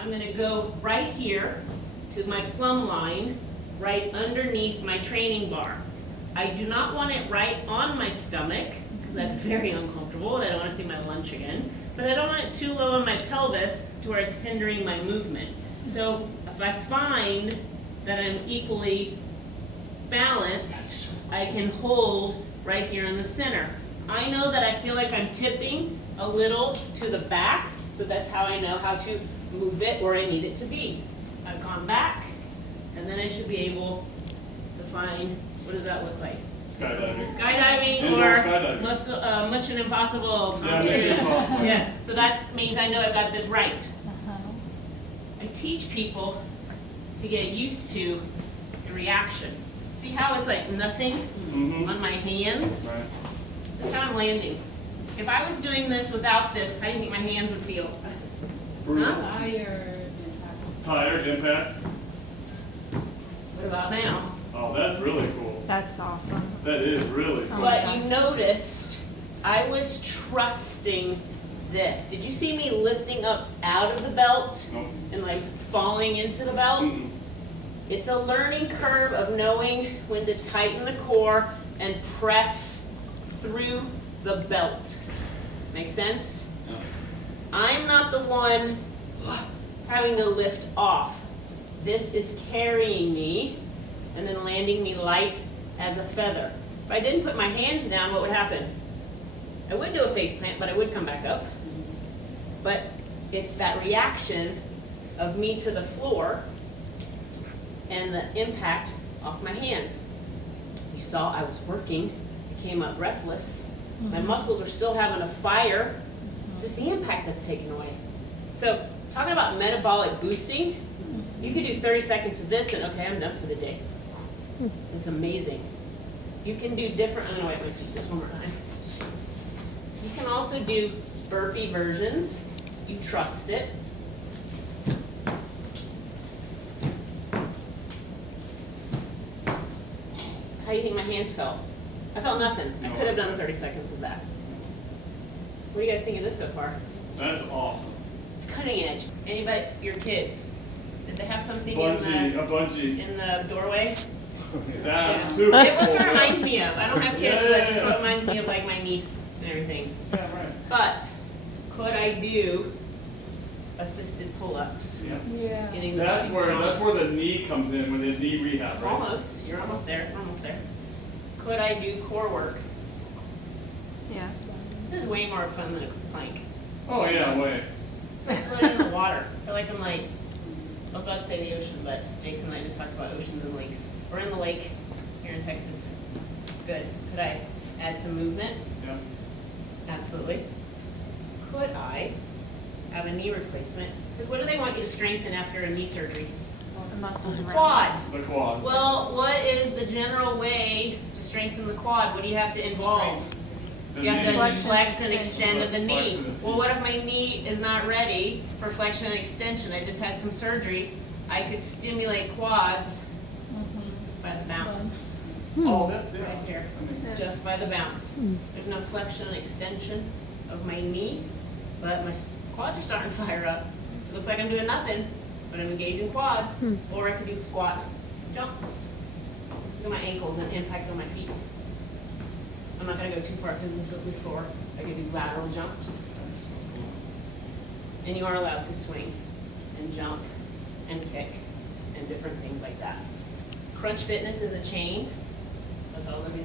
I'm going to go right here to my plumb line, right underneath my training bar. I do not want it right on my stomach, because that's very uncomfortable, and I don't want to see my lunch again. But I don't want it too low on my pelvis to where it's hindering my movement. So if I find that I'm equally balanced, I can hold right here in the center. I know that I feel like I'm tipping a little to the back, so that's how I know how to move it where I need it to be. I've gone back, and then I should be able to find, what does that look like? Skydiving. Skydiving Indoor or skydiving. Mission Impossible. Yeah, Mission Impossible. Yeah, so that means I know I've got this right. I teach people to get used to the reaction. See how it's like nothing on my hands? Right. Look how I'm landing. If I was doing this without this, how do you think my hands would feel? Huh? Tired, impact. What about now? Oh, that's really cool. That's awesome. That is really cool. But you noticed I was trusting this. Did you see me lifting up out of the belt Nope. and like falling into the belt? Mm-mm. It's a learning curve of knowing when to tighten the core and press through the belt. Make sense? Yeah. I'm not the one having to lift off. This is carrying me and then landing me light as a feather. If I didn't put my hands down, what would happen? I would do a face plant, but I would come back up. But it's that reaction of me to the floor and the impact off my hands. You saw I was working, I came up breathless. My muscles are still having a fire. Just the impact that's taken away. So talking about metabolic boosting, you could do 30 seconds of this and okay, I'm done for the day. It's amazing. You can do different, I'm gonna wipe my feet this one more time. You can also do burpee versions. You trust it. How do you think my hands felt? I felt nothing. I could have done 30 seconds of that. What do you guys think of this so far? That's awesome. It's cutting edge. Anybody, your kids, did they have something Bungee, a bungee. in the doorway? That's Yeah. super That's cool. what it reminds me of. I don't have kids, Yeah, but yeah, that's yeah. what reminds me of like my niece and everything. Yeah, right. But could I do assisted pull-ups? Yeah. Yeah. Getting the That's body where strong? the knee comes in with the knee rehab, right? Almost. You're almost there. Almost there. Could I do core work? Yeah. This is way more fun than a plank. Oh yeah, wait. It's like floating in the water. I feel like I'm like, I was about to say the ocean, but Jason and I just talked about oceans and lakes. We're in the lake here in Texas. Good. Could I add some movement? Yeah. Absolutely. Could I have a knee replacement? Because what do they want you to strengthen after a knee surgery? The muscles around. Quad. The quad. Well, what is the general way to strengthen the quad? What do you have to involve? The You have to knee. Flexion flex and extension. extend of the knee. Flexion and Well, what if my knee is not ready for flexion and extension? I just had some surgery. I could stimulate quads just by the bounce. Oh, that, yeah. Right here. That makes sense. Just by the bounce. There's no flexion and extension of my knee, but my quads are starting to fire up. It looks like I'm doing nothing, but I'm engaging quads. Or I could do squat jumps. Look at my ankles and impact on my feet. I'm not going to go too far because this is before. I could do lateral jumps. That's so cool. And you are allowed to swing and jump and kick and different things like that. Crunch fitness is a chain. That's all going to be